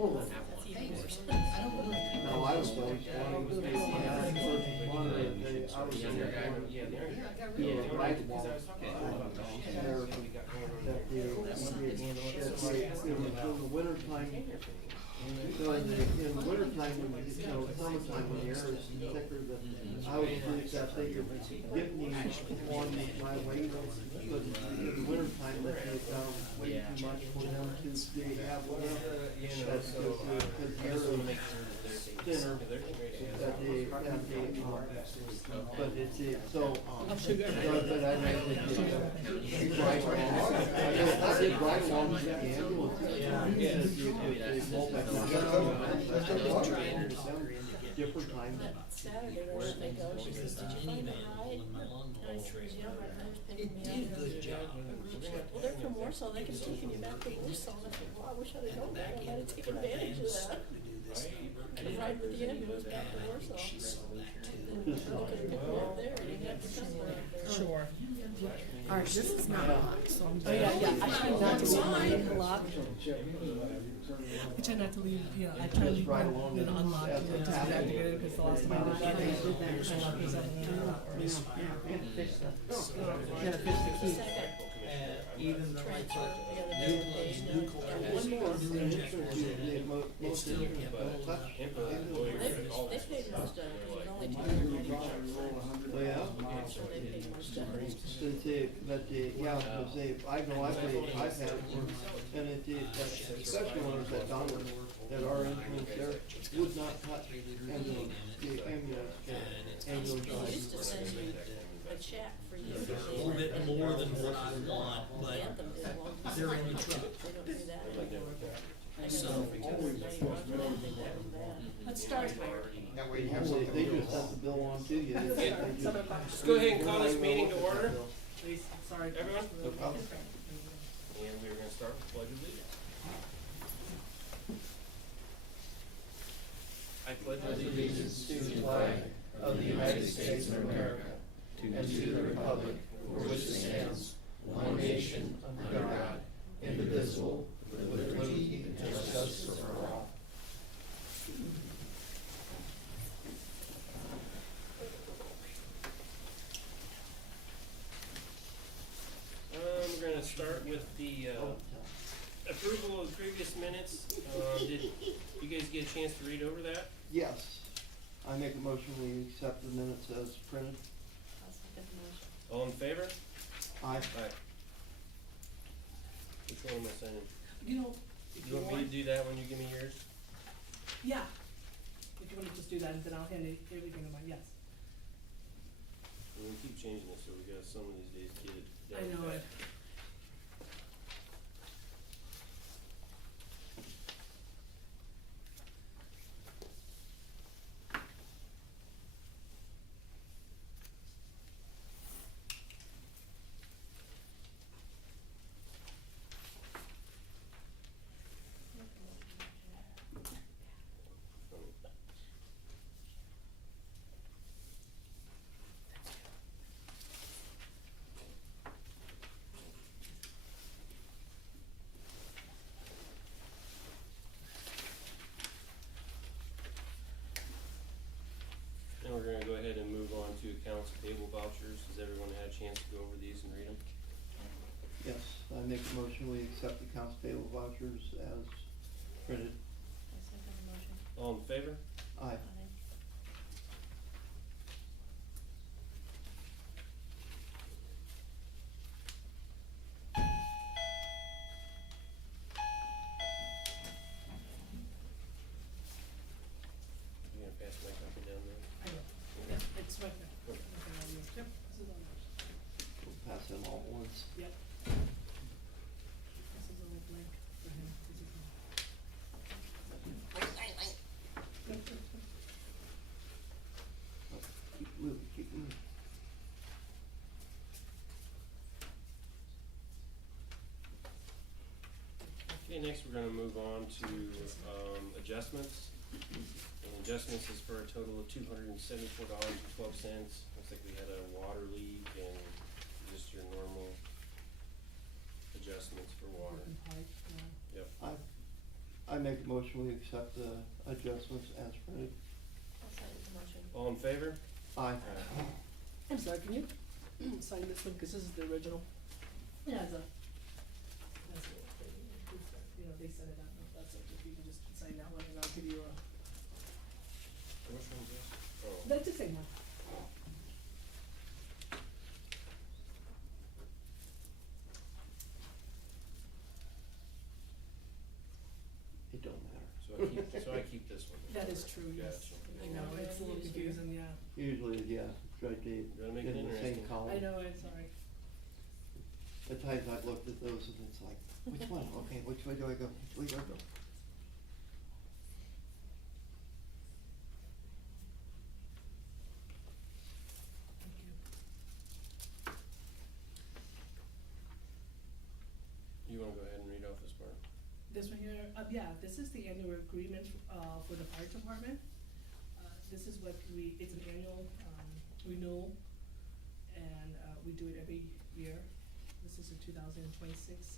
Hold on. That's even worse. No, I was always wanting to be, I was in there. Yeah, right. In the winter time, so in the winter time, when, summertime, when the air is thicker, I would think that they could get me on my way, but in the winter time, that they found way too much for them to have one. That's because the air is thinner, that they, but it's, so, but I did drive along, I did drive along with the ambulance. Different times. Saturday, where they go, she says, did you find a ride? And I said, yeah, my friend's picking me up. Good job. Well, they're from Warsaw, they can take you back to Warsaw. And I said, well, I wish I'd have known that, I might have taken advantage of that. I ride with the ambulance back to Warsaw. She saw that too. They could have picked me up there, and you have to come back there. Sure. Alright, this is not locked, so I'm. Oh, yeah, I try not to leave my name locked. I try not to leave, I try to leave my, unlock it, to deactivate it, because the last time I did that, I locked these up and gotta fix the key. Even though I thought One more. They paid most of it, because it was only $295. Oh, yeah? So they paid most of it. Yeah, because I've had it work, and especially when it's at Donner, that our influence there would not touch ambulance, the ambulance They used to driver. send you a check for you. a little bit more than what I want, but Anthem did one. they're in the truck. They don't do that anymore. I So- know for $291, I think that was bad. Let's start. They just sent the bill on to you. Let's go ahead and call this meeting to order, Please, sorry. everyone. No problem. And we're gonna start with pledge of allegiance. I pledge Allegiance to the flag of the United States of America and to the republic for which it stands, one nation, under God, indivisible, with liberty and justice for all. We're gonna start with the, approval of previous minutes. Did you guys get a chance to read over that? Yes, I make a motion, we accept the minutes as printed. I'll second the motion. All in favor? Aye. Aye. Which one am I signing? If You want me to do that when you give me yours? Yeah. If you wanna just do that, and then I'll hand everything to my, yes. We're gonna keep changing this, so we gotta some of these days get it down. I know pat. it. And we're gonna go ahead and move on to accounts payable vouchers. Has everyone had a chance to go over these and read them? Yes, I make a motion, we accept the accounts payable vouchers as printed. I second the motion. All in favor? Aye. You gonna pass my copy down there? I will. Yeah, it's right there. Okay. Yep, this is on yours. We'll pass them all at once. Yep. This is only blank for him. This is mine. Keep moving, keep moving. Okay, next we're gonna move on to, adjustments. And adjustments is for a total of $274.12. Looks like we had a water leak and just your normal adjustments for water. Open pipe, yeah. Yep. I make a motion, we accept the adjustments as printed. I'll second the motion. All in favor? Aye. I'm sorry, can you sign this one, cause this is the original? Yeah, it's a. That's it, you know, they set it up, that's it, if you can just sign that one and I'll give you a, Which one's this? Oh. that's the same one. It don't matter. So I keep this one. That is true, yes. Gotcha. I know, it's a little confusing, yeah. Usually, yeah, it's right, they, Gotta make in it the same interesting. column. I know, I'm sorry. At times I've looked at those and it's like, which one? Okay, which way do I go? Which way do I go? Thank you. You wanna go ahead and read off this part? This one here, yeah, this is the annual agreement, for the fire department. This is what it's an annual, renewal, and, we do it every year. This is in 2026.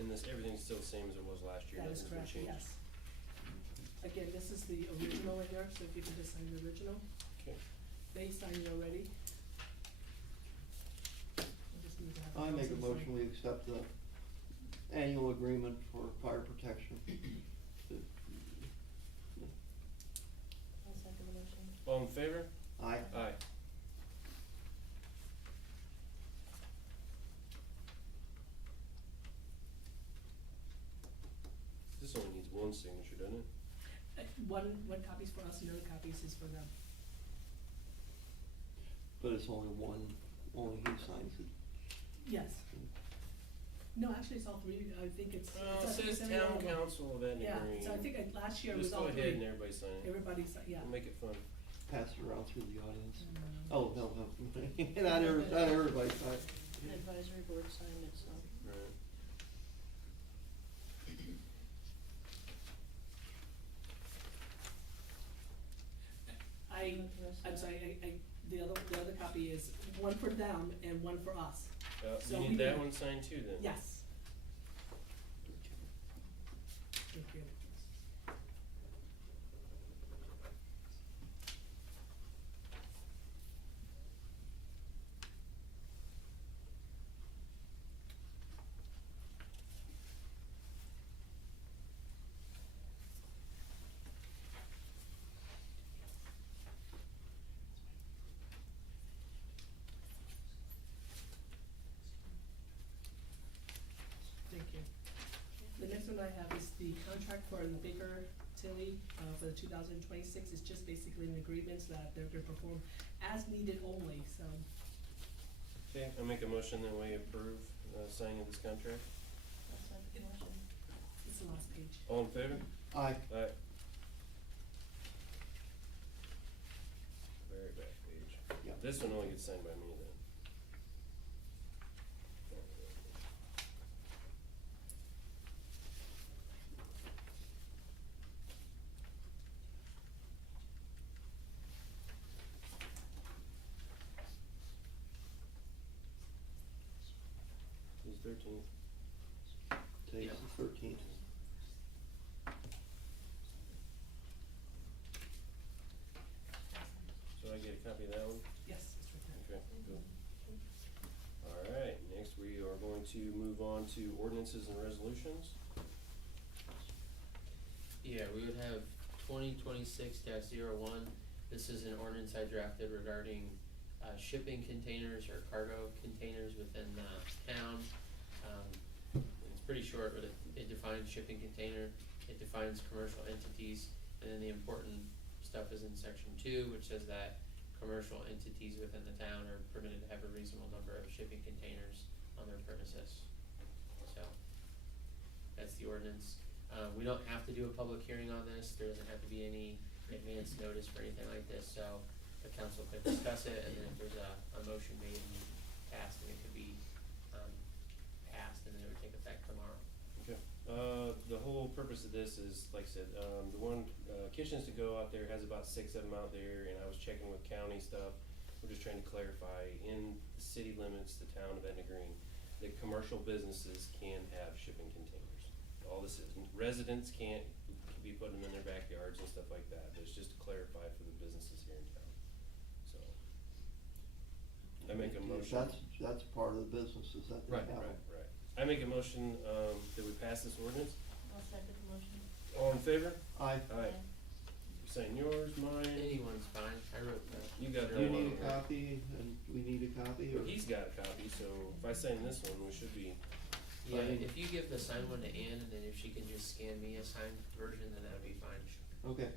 And this, everything's still the same as it was last year, That is nothing's been correct, changed? yes. Again, this is the original in here, so if you can just sign the original. Okay. They signed it already. I just need to have the I make a council motion, sign. we accept the annual agreement for fire protection. I'll second the motion. All in favor? Aye. Aye. This only needs one signature, doesn't it? One copy's for us, and the other copies is for them. But it's only one, only he signs it. Yes. No, actually, it's all three, I think it's. It I think says it's every Town one of them. Council of Etna Yeah, Green. so I think last year was Just all go three. ahead and everybody sign it. Everybody, yeah. We'll make it fun. Pass it around through the audience. Mm. Oh, no, no, not everybody signs. Advisory board signed it, so. Right. I'm sorry, the other copy is one for them and one for us. So You we need that need- one signed too then? Yes. Thank you. Thank you. The next one I have is the contract for the Baker Tilly, for the 2026. It's just basically an agreement that they're gonna perform as needed only, so. Okay, I'll make a motion that we approve, signing of this contract. I'll second the motion. It's the last page. All in favor? Aye. Aye. Very back page. Yeah. This one only gets signed by me then. Who's 13th? Today's the 13th. So I get a copy of that one? Yes, it's right there. Okay, cool. Alright, next we are going to move on to ordinances and resolutions. Yeah, we would have 2026-01. This is an ordinance I drafted regarding shipping containers or cargo containers within the town. It's pretty short, but it defines shipping container, it defines commercial entities, and then the important stuff is in section 2, which says that commercial entities within the town are permitted to have a reasonable number of shipping containers on their premises. So, that's the ordinance. We don't have to do a public hearing on this, there doesn't have to be any advance notice for anything like this, so the council could discuss it, and then if there's a motion made and passed, then it could be, passed, and then it would take effect tomorrow. Okay. The whole purpose of this is, like I said, the one, Kitchens to Go out there has about 6 of them out there, and I was checking with county stuff. We're just trying to clarify, in the city limits, the town of Etna Green, that commercial businesses can have shipping containers. businesses. Residents can't be putting them in their backyards and stuff like that, but it's just to clarify for the businesses here in town, so. I make a motion. That's part of the businesses that they Right. have. I make a motion, that we pass this ordinance. I'll second the motion. All in favor? Aye. Aye. Sign yours, mine. Anyone's fine, I wrote that. You got Do you that one. need a copy, and we need a copy, or? He's got a copy, so if I sign this one, we should be, Yeah, Fine. if you give the signed one to Ann, and then if she can just scan me a signed version, then that'd be fine. Okay.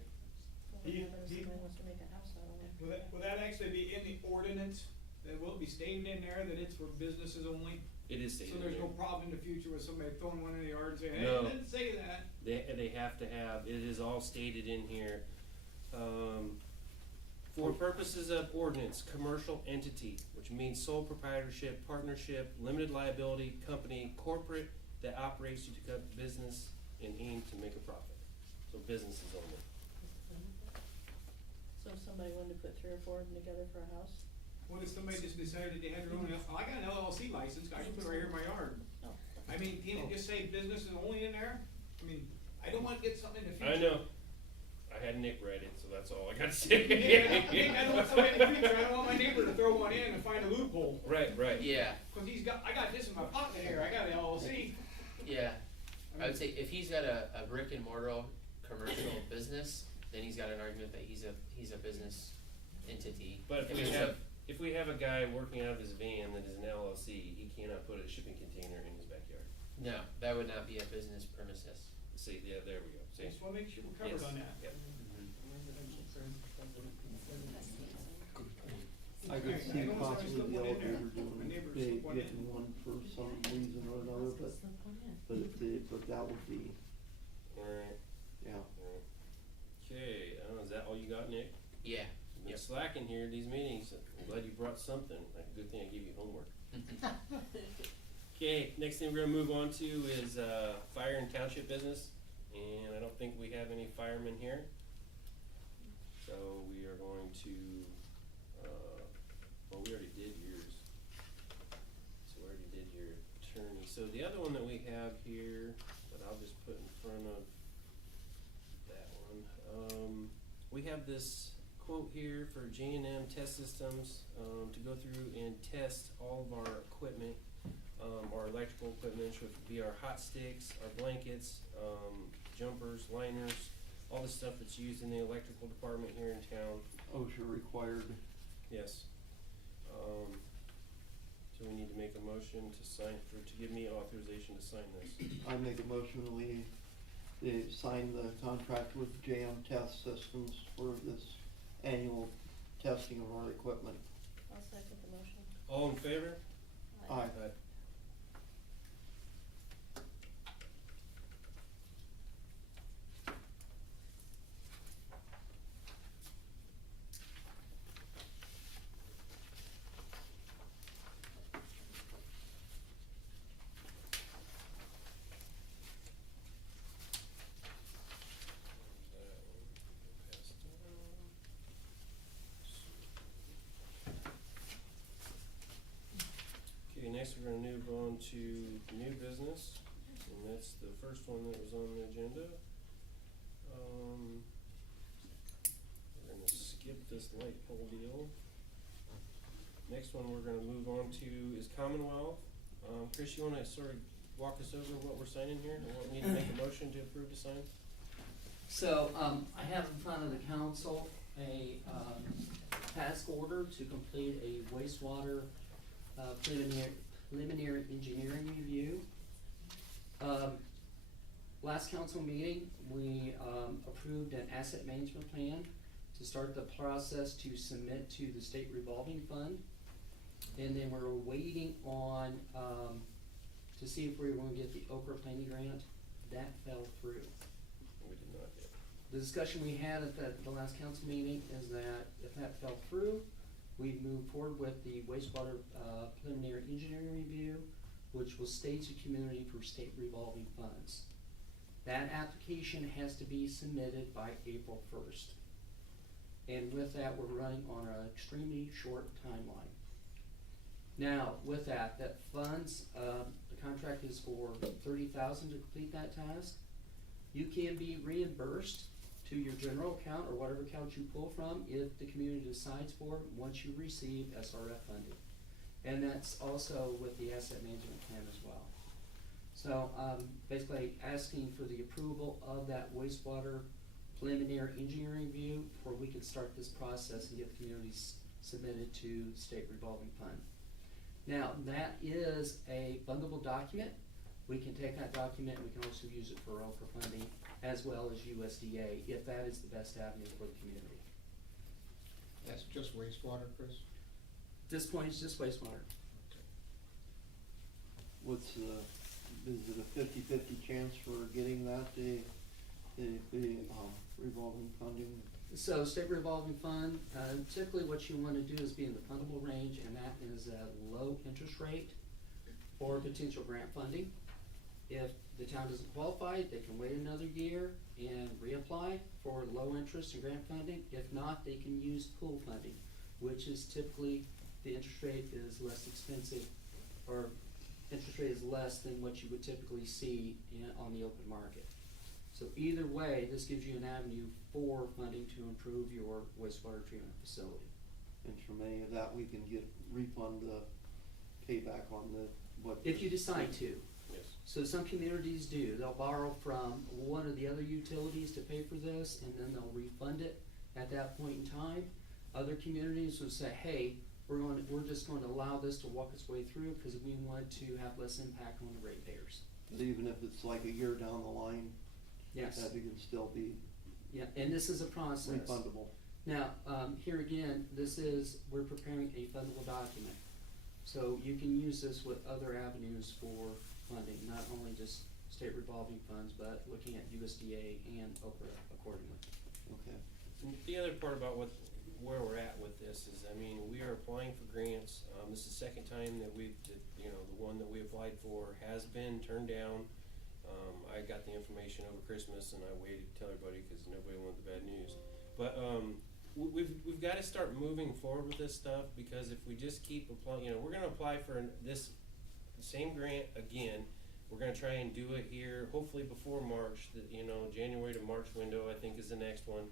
What happens if somebody wants to make a house out of it? Will that actually be in the ordinance? That will it be stated in there that it's for businesses only? it is So stated there's no there. problem in the future with somebody throwing one in the yard and saying, hey, No. it didn't say that. They have to have, it is all stated in here. For purposes of ordinance, commercial entity, which means sole proprietorship, partnership, limited liability, company, corporate that operates to conduct business and aim to make a profit. So businesses only. So if somebody wanted to put 3 or 4 of them together for a house? What if somebody just decided that they had their own, oh, I got an LLC license, I can put it right here in my yard. No. I mean, can it just say businesses only in there? I mean, I don't wanna get something in the I future. know. I had Nick write it, so that's all I gotta say. Yeah, I don't want somebody in the future, I don't want my neighbor to throw one in and find a loophole. Right. Yeah, Cause I got this in my pocket here, I got an LLC. yeah, I would say if he's got a brick and mortar commercial business, then he's got an argument that he's a business entity. But If it's a- if we have a guy working out of his van that is an LLC, he cannot put a shipping container in his backyard. No, that would not be a business premises. See, yeah, there we go. See? Just wanna make sure we're covered Yes. on that. Yep. I could Okay, see I don't want somebody possibly the to put one in there. elevator My neighbor doing, slip one in. getting one for some reason or another, but that would be, Alright, yeah. alright. Okay, is that all you got, Nick? Yeah. You've been Yep. slacking here, these meetings. I'm glad you brought something. Like, good thing I gave you homework. Okay, next thing we're gonna move on to is, fire and township business. And I don't think we have any firemen here. So we are going to, well, we already did yours. So we already did your attorney. So the other one that we have here, that I'll just put in front of that one, we have this quote here for J&M Test Systems, to go through and test all of our equipment, our electrical equipment, which would be our hot sticks, our blankets, jumpers, liners, all the stuff that's used in the electrical department here in town. OSHA required. Yes. So we need to make a motion to sign, to give me authorization to sign this. I make a motion, they sign the contract with JM Test Systems for this annual testing of our equipment. I'll second the motion. All in favor? Aye. Okay, next we're gonna move on to new business, and that's the first one that was on the agenda. We're gonna skip this light pole deal. Next one we're gonna move on to is Commonwealth. Chris, you wanna sort of walk us over what we're signing here, and what we need to make a motion to approve to sign? So, I have in front of the council a, task order to complete a wastewater, preliminary engineering review. Last council meeting, we, approved an asset management plan to start the process to submit to the state revolving fund. And then we're waiting on, to see if we were gonna get the Okra planning grant. That fell through. We did not yet. The discussion we had at the last council meeting is that if that fell through, we'd move forward with the wastewater, preliminary engineering review, which will stage the community for state revolving funds. That application has to be submitted by April 1st. And with that, we're running on an extremely short timeline. Now, with that funds, the contract is for $30,000 to complete that task. You can be reimbursed to your general account or whatever account you pull from if the community decides for it once you receive SRF funding. And that's also with the asset management plan as well. So, basically asking for the approval of that wastewater preliminary engineering review before we can start this process and get the communities submitted to state revolving fund. Now, that is a fundable document. We can take that document and we can also use it for OPRA funding as well as USDA if that is the best avenue for the community. That's just wastewater, Chris? At this point, it's just wastewater. What's is it a 50-50 chance for getting that, the revolving funding? So state revolving fund, typically what you wanna do is be in the fundable range, and that is a low interest rate for potential grant funding. If the town doesn't qualify, they can wait another year and reapply for low interest and grant funding. If not, they can use pool funding, which is typically, the interest rate is less expensive, or interest rate is less than what you would typically see on the open market. So either way, this gives you an avenue for funding to improve your wastewater treatment facility. And from any of that, we can get refund the payback on the, what? If you decide to. Yes. So some communities do, they'll borrow from one of the other utilities to pay for this, and then they'll refund it at that point in time. Other communities will say, hey, we're just going to allow this to walk its way through because we want to have less impact on the ratepayers. But even if it's like a year down the line, Yes. that can still be Yeah, and this is a process. refundable. Now, here again, we're preparing a fundable document. So you can use this with other avenues for funding, not only just state revolving funds, but looking at USDA and OPRA accordingly. Okay. And the other part about where we're at with this is, I mean, we are applying for grants. This is the second time that the one that we applied for has been turned down. I got the information over Christmas and I waited to tell everybody because nobody wanted the bad news. But we've got to start moving forward with this stuff, because if we just keep applying, we're going to apply for this same grant again. We're going to try and do it here, hopefully before March. January to March window, I think, is the next one.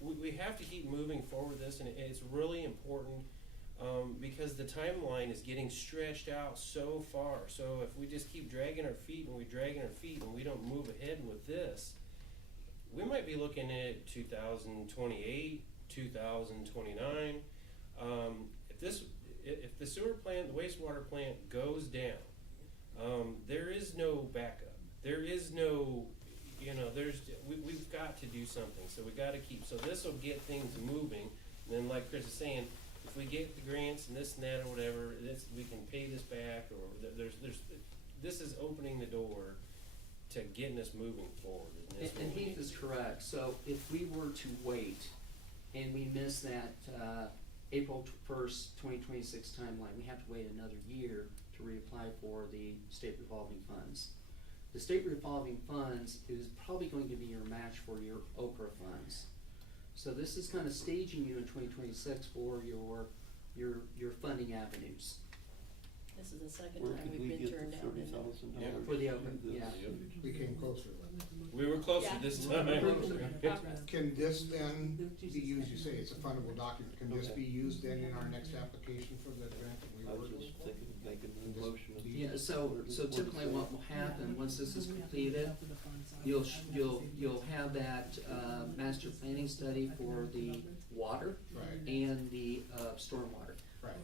We have to keep moving forward with this, and it's really important. Because the timeline is getting stretched out so far. So if we just keep dragging our feet and we don't move ahead with this, we might be looking at 2028, 2029. If the sewer plant, the wastewater plant goes down, there is no backup. There is no, we've got to do something. So we got to so this will get things moving. And then, like Chris is saying, if we get the grants and this and that or whatever, we can pay this back, or this is opening the door to getting us moving forward. And Heath is correct. So if we were to wait and we miss that April 1st, 2026 timeline, we have to wait another year to reapply for the state revolving funds. The state revolving funds is probably going to be your match for your OPRA funds. So this is kind of staging you in 2026 for your funding avenues. This is the second Where time could we we've been get turned the down, isn't it? $30,000? For the open, yeah. We came closer. We were closer Yeah. this time. Can this then be used, you say it's a fundable document, can this be used then in our next application for the grant that we I was ordered? just thinking of making a motion. Yeah, so typically what will happen, once this is completed, you'll have that, master planning study for the water Right, and the, stormwater, right.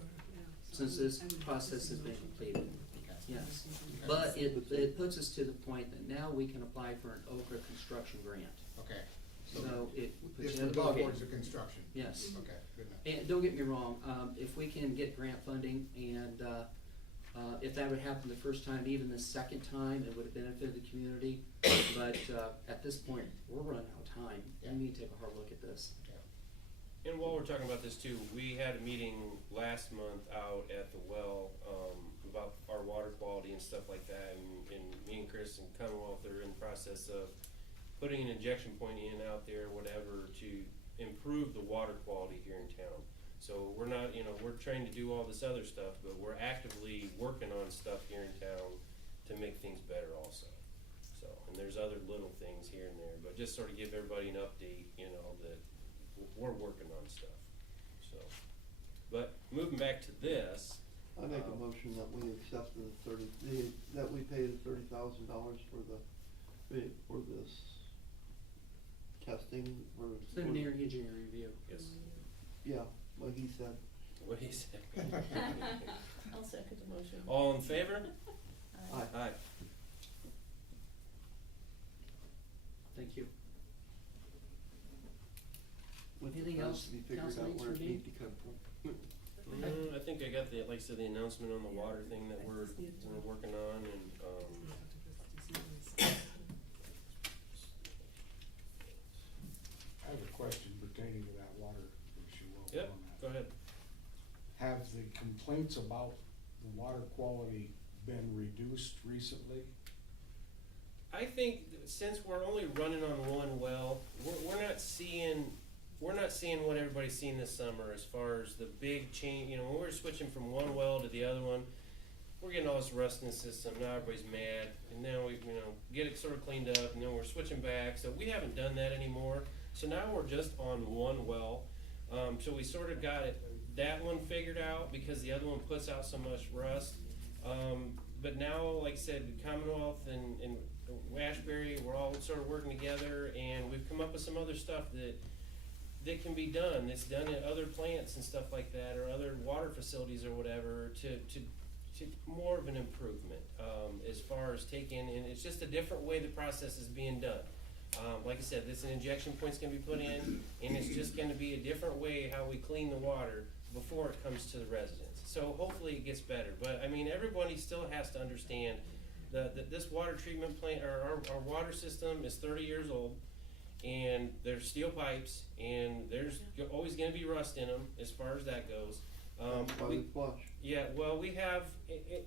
since this process has been completed, Okay. yes. But it puts us to the point that now we can apply for an OPRA construction grant, Okay, so it puts this you in would the go ballgame. towards the construction. Yes. Okay, good enough. And don't get me wrong, if we can get grant funding and, if that would happen the first time, even the second time, it would have benefited the community. But, at this point, we're running out of time. Yeah. We need to take a hard look at this. And while we're talking about this too, we had a meeting last month out at the well, about our water quality and stuff like that, and me and Chris and Commonwealth are in the process of putting an injection point in out there, whatever, to improve the water quality here in town. So we're not, you know, we're trying to do all this other stuff, but we're actively working on stuff here in town to make things better also. So, and there's other little things here and there, but just sort of give everybody an update, you know, that we're working on stuff, so. But moving back to this. I make a motion that we accept that we pay the $30,000 for this testing, or. Preliminary engineering review. Yes. Yeah, what he said. What he said. I'll second the motion. All in favor? Aye. Aye. Thank you. With the Anything funds else, to be figured council out needs where from it me? needs to come from. I think I got the, like I said, the announcement on the water thing that we're working on, and, I have a question pertaining to that water issue. while we're yep, on that. go ahead. Have the complaints about the water quality been reduced recently? I think that since we're only running on one well, we're not seeing what everybody's seen this summer as far as the big change. You know, when we're switching from one well to the other one, we're getting all this rust in the system. Now everybody's mad, and now we, you know, get it sort of cleaned up, and then we're switching back. So we haven't done that anymore. So now we're just on one well. So we sort of got that one figured out because the other one puts out so much rust. But now, like I said, Commonwealth and ASTBURY, we're all sort of working together, and we've come up with some other stuff that can be done. That's done at other plants and stuff like that, or other water facilities or whatever, to more of an improvement as far as taking, and it's just a different way the process is being done. Like I said, this injection point's gonna be put in, and it's just gonna be a different way how we clean the water before it comes to the residents. So hopefully it gets better, but I mean, everybody still has to understand that this water treatment plant, or our water system is 30 years old, and there's steel pipes, and there's always gonna be rust in them as far as that goes. That's why we flush. Yeah, well, we have,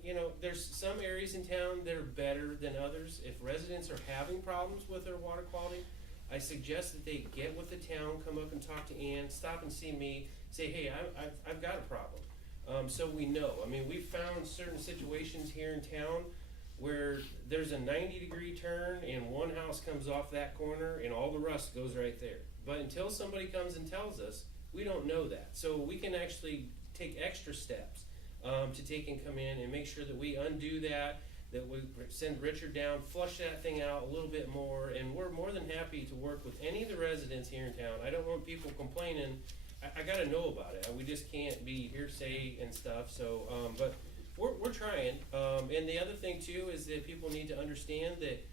you know, there's some areas in town that are better than others. If residents are having problems with their water quality, I suggest that they get with the town, come up and talk to Ann, stop and see me, say, hey, I've got a problem. So we know. I mean, we've found certain situations here in town where there's a 90-degree turn and one house comes off that corner and all the rust goes right there. But until somebody comes and tells us, we don't know that. So we can actually take extra steps to take and come in and make sure that we undo that we send Richard down, flush that thing out a little bit more, and we're more than happy to work with any of the residents here in town. I don't want people complaining. I gotta know about it. We just can't be hearsay and stuff, so, but we're trying. And the other thing too is that people need to understand that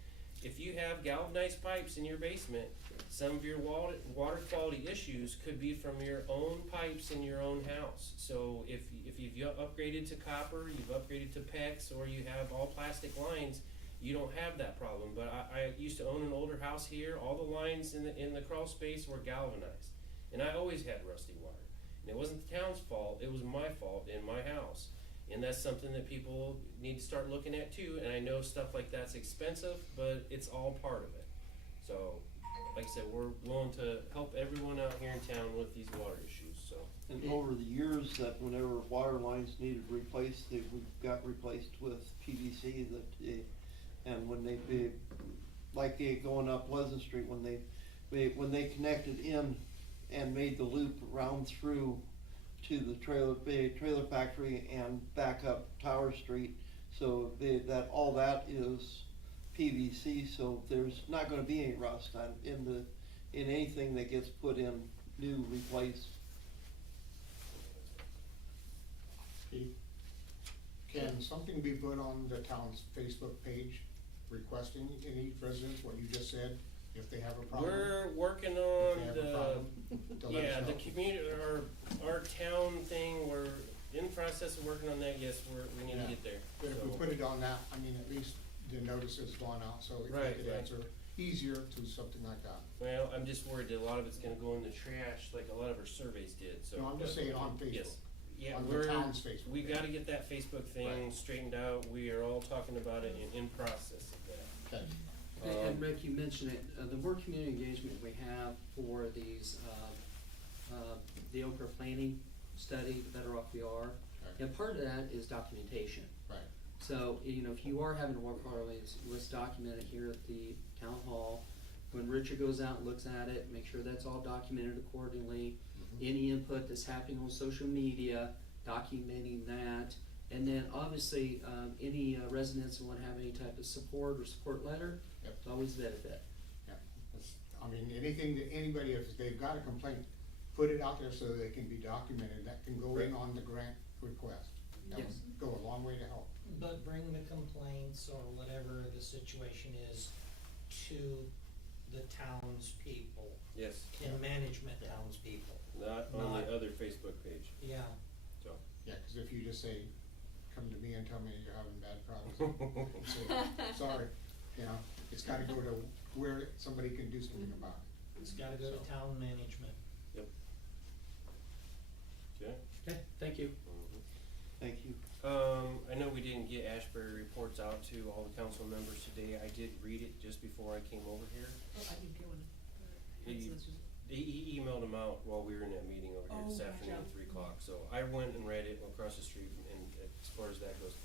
if you have galvanized pipes in your basement, some of your water quality issues could be from your own pipes in your own house. So if you've upgraded to copper, you've upgraded to PEX, or you have all plastic lines, you don't have that problem. But I used to own an older house here. All the lines in the crawl space were galvanized, and I always had rusty water. And it wasn't the town's fault, it was my fault in my house. And that's something that people need to start looking at too. And I know stuff like that's expensive, but it's all part of it. So, like I said, we're willing to help everyone out here in town with these water issues, so. And over the years, that whenever water lines needed replaced, we got replaced with PVC, and when they like going up Pleasant Street, when they connected in and made the loop round through to the trailer factory and back up Tower Street, so that all that is PVC, so there's not gonna be any rust in anything that gets put in new, replaced. Can something be put on the town's Facebook page requesting any residents, what you just said, if they have a problem? We're working on If they have a problem, to let us the know. community, our town thing, we're in the process of working on that, yes, we need to get there. But if we So- put it on that, I mean, at least the notice has gone out, so if Right, they could right. answer easier to something like that. Well, I'm just worried that a lot of it's gonna go in the trash, like a lot of our surveys did, so. No, I'm just saying on Facebook. Yes. Yeah, On the we're, town's Facebook we page. gotta get that Facebook thing Right. straightened out, we are all talking about it and in process of that. Okay. And Rick, you mentioned it, the more community engagement we have for these, the Okra planning study, the better off we are. Right. And part of that is documentation. Right. So, you know, if you are having a water waste, let's document it here at the town hall. When Richard goes out and looks at it, make sure that's all documented accordingly. Any input that's happening on social media, documenting that. And then obviously, any residents who wanna have any type of support or support letter, Yep. it's always a benefit. Yeah, I mean, anything that anybody, if they've got a complaint, put it out there so they can be documented, that can go in on the grant request. That Yes. would go a long way to help. But bring the complaints or whatever the situation is to the townspeople, Yes, and management townspeople. not on Not- the other Facebook page, Yeah, so. Yeah, cause if you just say, come to me and tell me you're having bad problems, say, sorry, you know, it's gotta go to where somebody can do something about it. it's gotta go to So- town management. Yep. Okay. Okay, thank you. Thank you. I know we didn't get Ashbury reports out to all the council members today. I did read it just before I came over here. Oh, I didn't get one. He- He emailed them out while we were in that meeting over here this Oh, afternoon gotcha. at 3 o'clock, so I went and read it across the street and as far as that goes.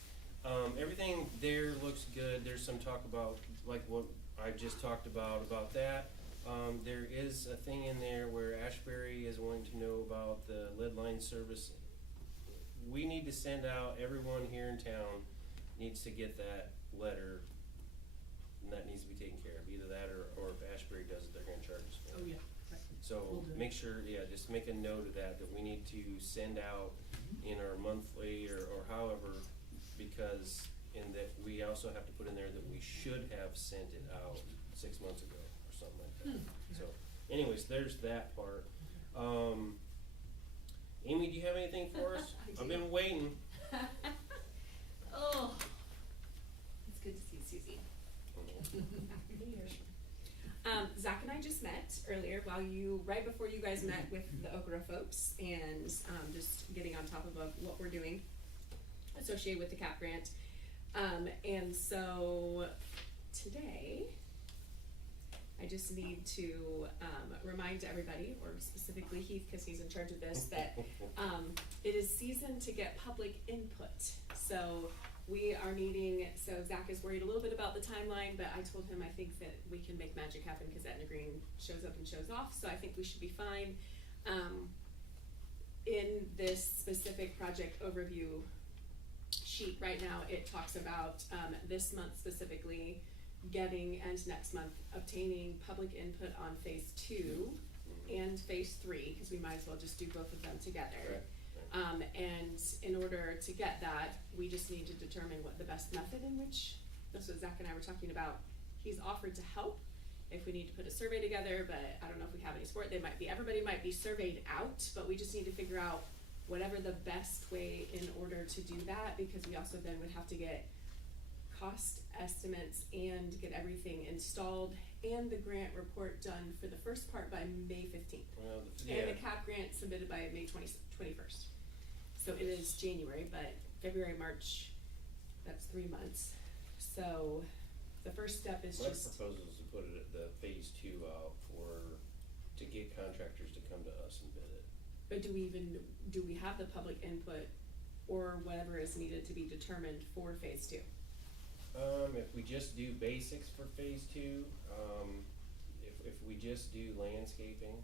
Everything there looks good. There's some talk about, like what I just talked about that. There is a thing in there where Ashbury is wanting to know about the lead line service. We need to send out, everyone here in town needs to get that letter, and that needs to be taken care of. Either that or if Ashbury does it, they're gonna charge us for it. Oh, yeah, right. So Will do. make sure, yeah, just make a note of that we need to send out in our monthly or however, because in that, we also have to put in there that we should have sent it out 6 months ago or something like that. So anyways, there's that part. Amy, do you have anything for us? I I've do. been waiting. Oh, it's good to see Susie. Zach and I just met earlier right before you guys met with the Okra folks, and just getting on top of what we're doing associated with the CAP grant. And so today, I just need to remind everybody, or specifically Heath, because he's in charge of this, that it is season to get public input. So we are needing, so Zach is worried a little bit about the timeline, but I told him I think that we can make magic happen because Etna Green shows up and shows off, so I think we should be fine. In this specific project overview sheet right now, it talks about this month specifically getting, and next month obtaining public input on phase 2 and phase 3, because we might as well just do both of them together. And in order to get that, we just need to determine what the best method in which, that's what Zach and I were talking about. He's offered to help if we need to put a survey together, but I don't know if we have any support. Everybody might be surveyed out, but we just need to figure out whatever the best way in order to do that, because we also then would have to get cost estimates and get everything installed and the grant report done for the first part by May 15th. Well, And the CAP grant submitted by May 21st. So it is January, but February, March, that's 3 months. So the first step is my just, proposal is to put it at the phase 2 out to get contractors to come to us and bid it. but do we have the public input or whatever is needed to be determined for phase 2? If we just do basics for phase 2, if we just do landscaping,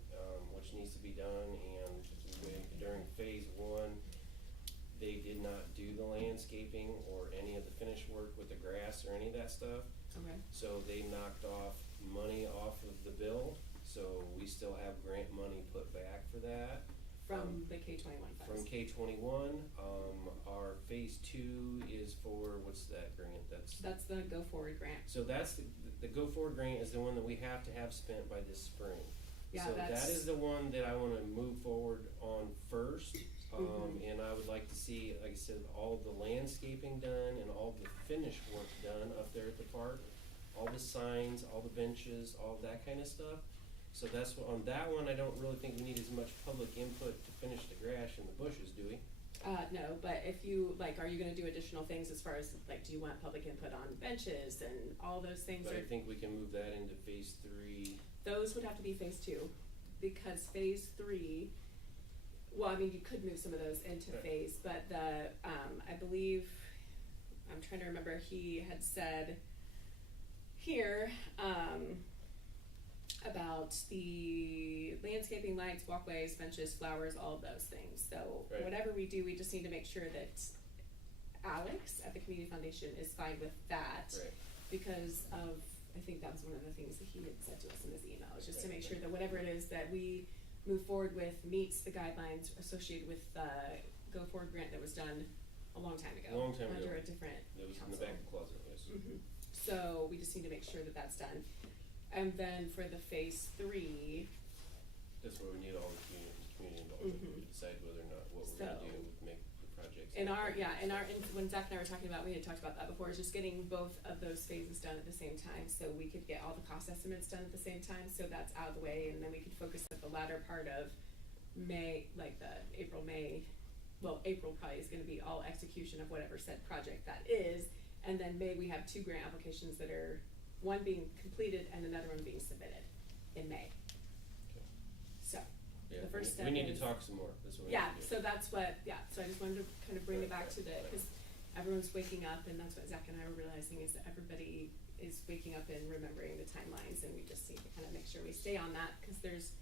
which needs to be done, and during phase 1, they did not do the landscaping or any of the finished work with the grass or any of that stuff. Okay. So they knocked off money off of the bill, so we still have grant money put back for that. From the K-21 funds? From K-21, our phase 2 is for, what's that grant, That's the Go Forward grant. so that's the Go Forward grant is the one that we have to have spent by this spring. Yeah, So that that's- is the one that I wanna move forward on first, Mhm. and I would like to see, like I said, all the landscaping done and all the finish work done up there at the park. All the signs, all the benches, all that kinda stuff. So that's what, on that one, I don't really think we need as much public input to finish the grass and the bushes, do we? No, but if you, are you gonna do additional things as far as, do you want public input on benches and all those things? But I Or think we can move that into phase 3. those would have to be phase 2, because phase 3, well, I mean, you could move some of those into Okay. phase, but I believe, I'm trying to remember, he had said here, about the landscaping, lights, walkways, benches, flowers, all of those things. So Right. whatever we do, we just need to make sure that Alex at the Community Foundation is fine with that. Right. Because of, I think that was one of the things that he had said to us in his email, is just to make sure that whatever it is that we move forward with meets the guidelines associated with the Go Forward grant that was done a long time ago. Long time ago. Under a different It was in council. the back of the closet, yes. Mhm. So we just need to make sure that that's done. And then for the phase 3, That's where we need all the community involvement, Mhm. to decide whether or not what we're gonna So- do with make the projects. when Zach and I were talking about, we had talked about that before, is just getting both of those phases done at the same time, so we could get all the cost estimates done at the same time, so that's out of the way, and then we could focus at the latter part of May, like the April, May, well, April probably is gonna be all execution of whatever said project that is, and then May, we have 2 grant applications that are, one being completed and another one being submitted in May. Okay. So, Yeah, the first step we need to is- talk some more, that's what we yeah, need to do. so that's what, so I just wanted to kind of bring it back to the, because everyone's waking up, and that's what Zach and I were realizing, is that everybody is waking up and remembering the timelines, and we just need to kind of make sure we stay on that, because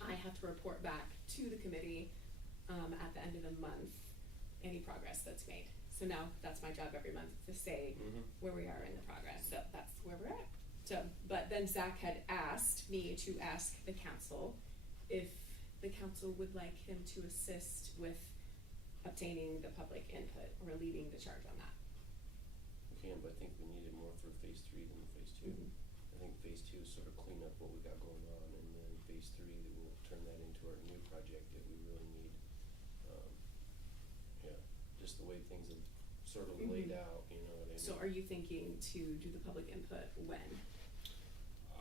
I have to report back to the committee, at the end of the month, any progress that's made. So now, that's my job every month, to say Mhm. where we are in the progress, so that's where we're at. So, but then Zach had asked me to ask the council if the council would like him to assist with obtaining the public input or leading the charge on that. We can, but I think we needed more for phase 3 than phase 2. Mhm. I think phase 2 is sort of clean up what we got going on, and then phase 3, that we'll turn that into our new project that we really need. Yeah, just the way things have sort of laid Mhm. out, you know what I mean? So are you thinking to do the public input when?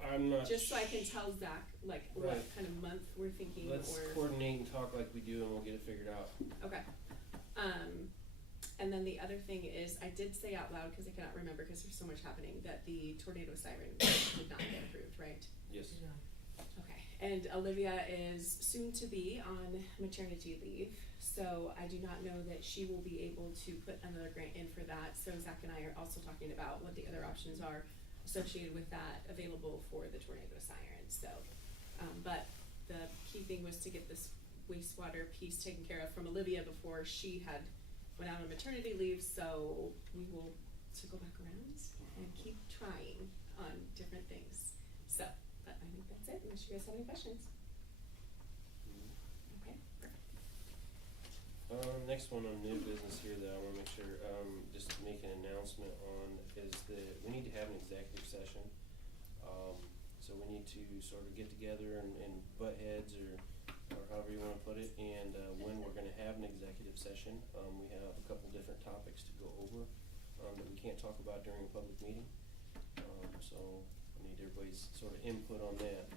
I'm not. Just so I can tell Zach, like, what Right. kind of month we're thinking, or. Let's coordinate and talk like we do, and we'll get it figured out. Okay. And then the other thing is, I did say out loud, cause I cannot remember, cause there's so much happening, that the tornado siren did not get approved, right? Yes. Okay, and Olivia is soon to be on maternity leave, so I do not know that she will be able to put another grant in for that, so Zach and I are also talking about what the other options are associated with that available for the tornado siren, so, but the key thing was to get this wastewater piece taken care of from Olivia before she had went out on maternity leave, so we will circle back around and keep trying on different things. So, but I think that's it, unless you guys have any questions. Okay, perfect. Next one on new business here that I wanna make sure, just make an announcement on is that we need to have an executive session. So we need to sort of get together and butt heads or however you wanna put it, and, when we're gonna have an executive session. We have a couple different topics to go over, that we can't talk about during a public meeting. So I need everybody's sort of input on that.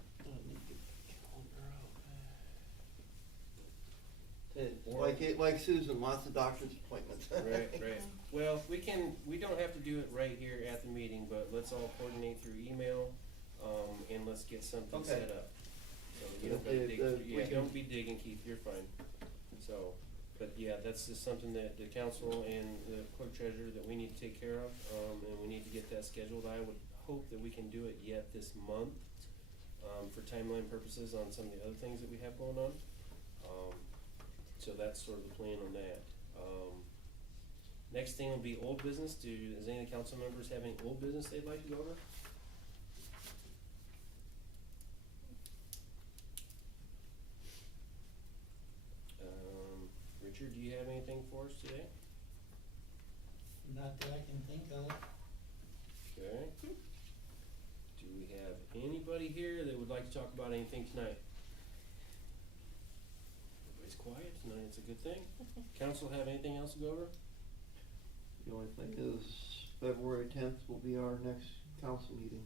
Like Susan, lots of doctor's appointments. Right. Well, we don't have to do it right here at the meeting, but let's all coordinate through email, and let's get something Okay. set up. So you don't gotta dig through, we yeah, can- don't be digging, Keith, you're fine. So, but yeah, that's just something that the council and the clerk-treasurer that we need to take care of, and we need to get that scheduled. I would hope that we can do it yet this month, for timeline purposes on some of the other things that we have going on. So that's sort of the plan on that. Next thing will be old business. Does any of the council members have any old business they'd like to go over? Richard, do you have anything for us today? Not that I can think of. Okay. Do we have anybody here that would like to talk about anything tonight? Everybody's quiet tonight, it's a good thing. Council have anything else to go over? The only thing is February 10th will be our next council meeting.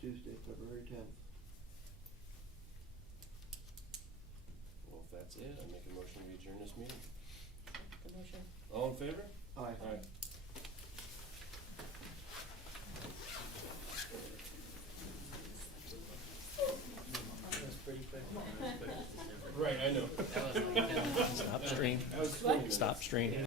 Tuesday, February 10th. Well, if that's it, I make a motion to adjourn this meeting. The motion. All in favor? Aye. Aye. That's pretty quick. constraint